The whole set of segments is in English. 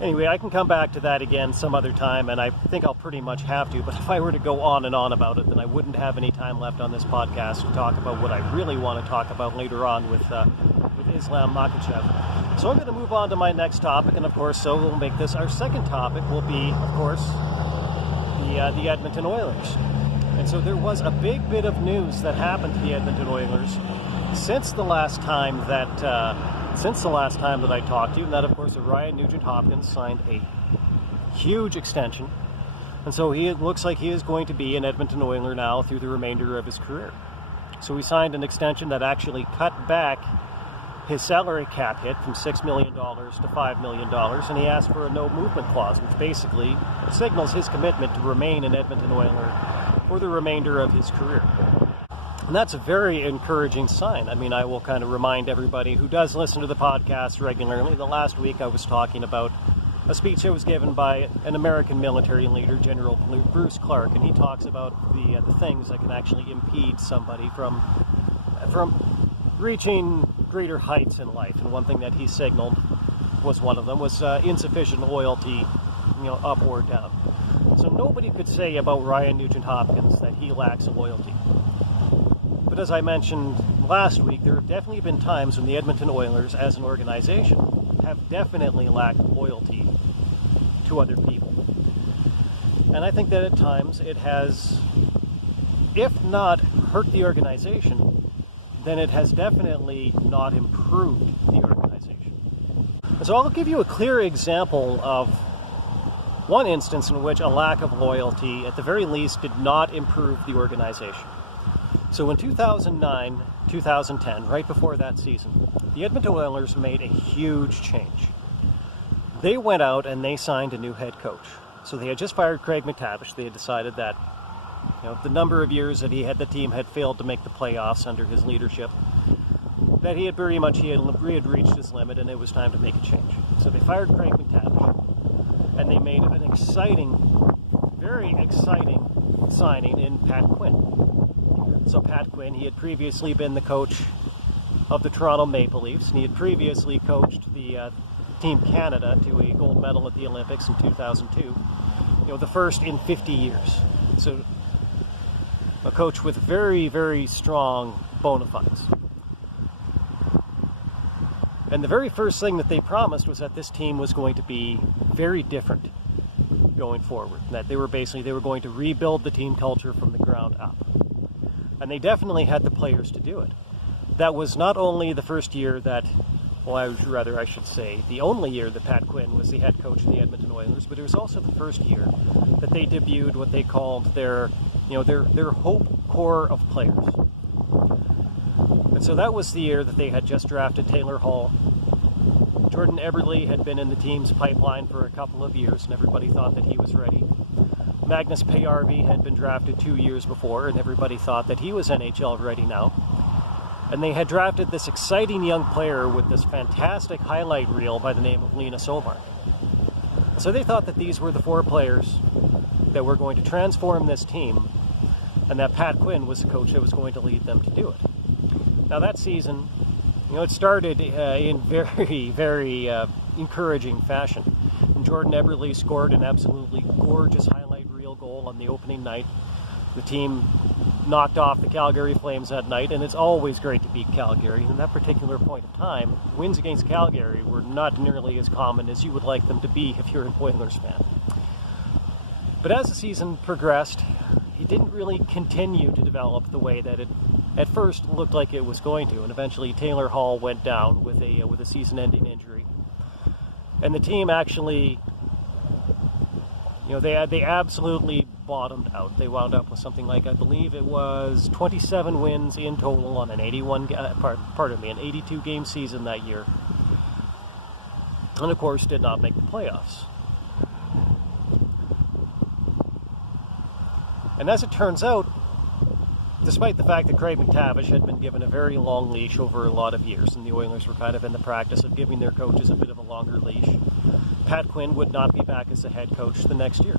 Anyway, I can come back to that again some other time, and I think I'll pretty much have to. But if I were to go on and on about it, then I wouldn't have any time left on this podcast to talk about what I really want to talk about later on with Islam Makhachev. So I'm going to move on to my next topic, and of course, so we'll make this our second topic will be, of course, the Edmonton Oilers. And so there was a big bit of news that happened to the Edmonton Oilers since the last time that I talked to you, and that, of course, Ryan Nugent-Hopkins signed a huge extension. And so it looks like he is going to be an Edmonton Oiler now through the remainder of his career. So he signed an extension that actually cut back his salary cap hit from $6 million to $5 million, and he asked for a no-movement clause, which basically signals his commitment to remain an Edmonton Oiler for the remainder of his career. And that's a very encouraging sign. I mean, I will kind of remind everybody who does listen to the podcast regularly that last week I was talking about a speech that was given by an American military leader, General Bruce Clark, and he talks about the things that can actually impede somebody from reaching greater heights in life. And one thing that he signaled was one of them was insufficient loyalty, up or down. So nobody could say about Ryan Nugent-Hopkins that he lacks loyalty. But as I mentioned last week, there have definitely been times when the Edmonton Oilers, as an organization, have definitely lacked loyalty to other people. And I think that at times it has, if not hurt the organization, then it has definitely not improved the organization. So I'll give you a clear example of one instance in which a lack of loyalty, at the very least, did not improve the organization. So in 2009, 2010, right before that season, the Edmonton Oilers made a huge change. They went out and they signed a new head coach. So they had just fired Craig MacTavish. They had decided that the number of years that the team had failed to make the playoffs under his leadership, that he had reached his limit, and it was time to make a change. So they fired Craig MacTavish, and they made an very exciting signing in Pat Quinn. So Pat Quinn, he had previously been the coach of the Toronto Maple Leafs, and he had previously coached the Team Canada to a gold medal at the Olympics in 2002, the first in 50 years. So a coach with very, very strong bona fides. And the very first thing that they promised was that this team was going to be very different going forward, that they were going to rebuild the team culture from the ground up. And they definitely had the players to do it. That was not only the first year that, the only year that Pat Quinn was the head coach of the Edmonton Oilers, but it was also the first year that they debuted what they called their hope core of players. And so that was the year that they had just drafted Taylor Hall. Jordan Eberle had been in the team's pipeline for a couple of years, and everybody thought that he was ready. Magnus Paajarvi had been drafted 2 years before, and everybody thought that he was NHL ready now. And they had drafted this exciting young player with this fantastic highlight reel by the name of Lena Solmark. So they thought that these were the four players that were going to transform this team, and that Pat Quinn was the coach that was going to lead them to do it. Now that season, it started in very, very encouraging fashion. And Jordan Eberle scored an absolutely gorgeous highlight reel goal on the opening night. The team knocked off the Calgary Flames that night, and it's always great to beat Calgary. And at that particular point in time, wins against Calgary were not nearly as common as you would like them to be if you're an Oilers fan. But as the season progressed, it didn't really continue to develop the way that it at first looked like it was going to, and eventually Taylor Hall went down with a season-ending injury. And the team actually, they absolutely bottomed out. They wound up with something like, I believe it was 27 wins in total on an 82 game season that year. And of course did not make the playoffs. And as it turns out, despite the fact that Craig MacTavish had been given a very long leash over a lot of years, and the Oilers were kind of in the practice of giving their coaches a bit of a longer leash, Pat Quinn would not be back as the head coach the next year.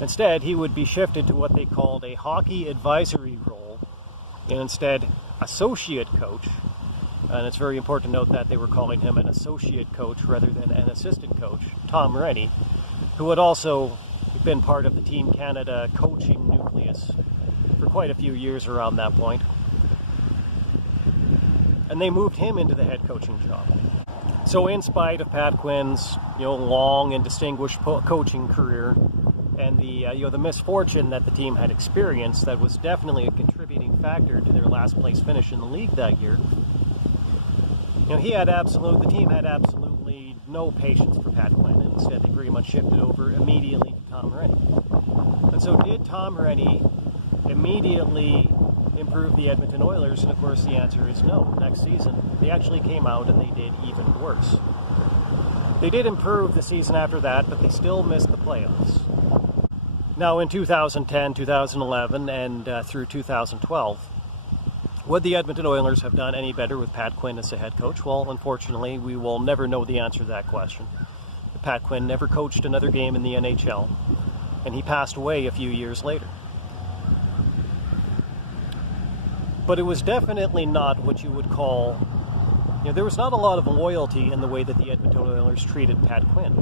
Instead, he would be shifted to what they called a hockey advisory role, and instead associate coach And it's very important to note that they were calling him an associate coach rather than an assistant coach, Tom Rennie, who had also been part of the Team Canada coaching nucleus for quite a few years around that point. And they moved him into the head coaching job. So in spite of Pat Quinn's long and distinguished coaching career and the misfortune that the team had experienced, that was definitely a contributing factor to their last place finish in the league that year. The team had absolutely no patience for Pat Quinn, and instead they pretty much shifted over immediately to Tom Rennie. And so did Tom Rennie immediately improve the Edmonton Oilers? And of course the answer is no. Next season they actually came out and they did even worse. They did improve the season after that, but they still missed the playoffs. Now in 2010, 2011, and through 2012, would the Edmonton Oilers have done any better with Pat Quinn as the head coach? Well, unfortunately, we will never know the answer to that question. Pat Quinn never coached another game in the NHL, and he passed away a few years later. But it was definitely not what you would call, there was not a lot of loyalty in the way that the Edmonton Oilers treated Pat Quinn.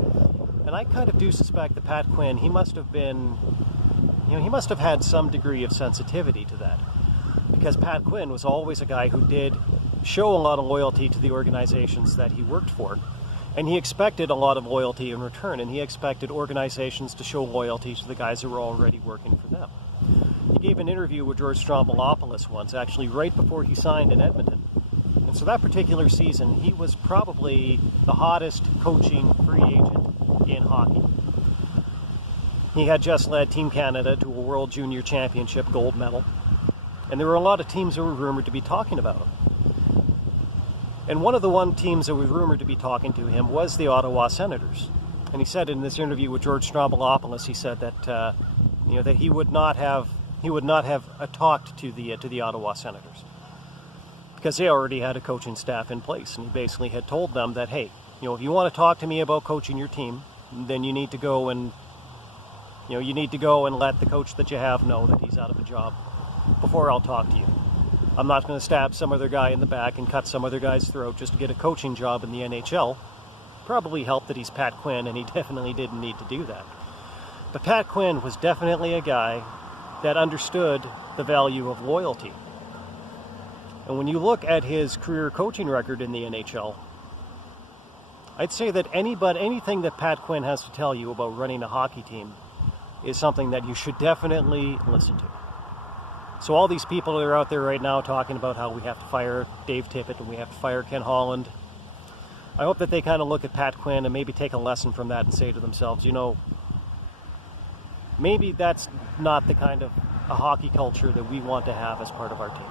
And I kind of do suspect that Pat Quinn, he must have had some degree of sensitivity to that. Because Pat Quinn was always a guy who did show a lot of loyalty to the organizations that he worked for. And he expected a lot of loyalty in return, and he expected organizations to show loyalty to the guys who were already working for them. He gave an interview with George Stroumboulopoulos once, actually right before he signed in Edmonton. And so that particular season, he was probably the hottest coaching free agent in hockey. He had just led Team Canada to a World Junior Championship gold medal. And there were a lot of teams that were rumored to be talking about him. And one of the teams that was rumored to be talking to him was the Ottawa Senators. And he said in this interview with George Stroumboulopoulos, he said that that he would not have talked to the Ottawa Senators because they already had a coaching staff in place, and he basically had told them that, hey, if you want to talk to me about coaching your team, then you need to go and let the coach that you have know that he's out of a job before I'll talk to you. I'm not going to stab some other guy in the back and cut some other guy's throat just to get a coaching job in the NHL. Probably helped that he's Pat Quinn, and he definitely didn't need to do that. But Pat Quinn was definitely a guy that understood the value of loyalty. And when you look at his career coaching record in the NHL, I'd say that anything that Pat Quinn has to tell you about running a hockey team is something that you should definitely listen to. So all these people that are out there right now talking about how we have to fire Dave Tippett and we have to fire Ken Holland, I hope that they kind of look at Pat Quinn and maybe take a lesson from that and say to themselves, maybe that's not the kind of a hockey culture that we want to have as part of our team.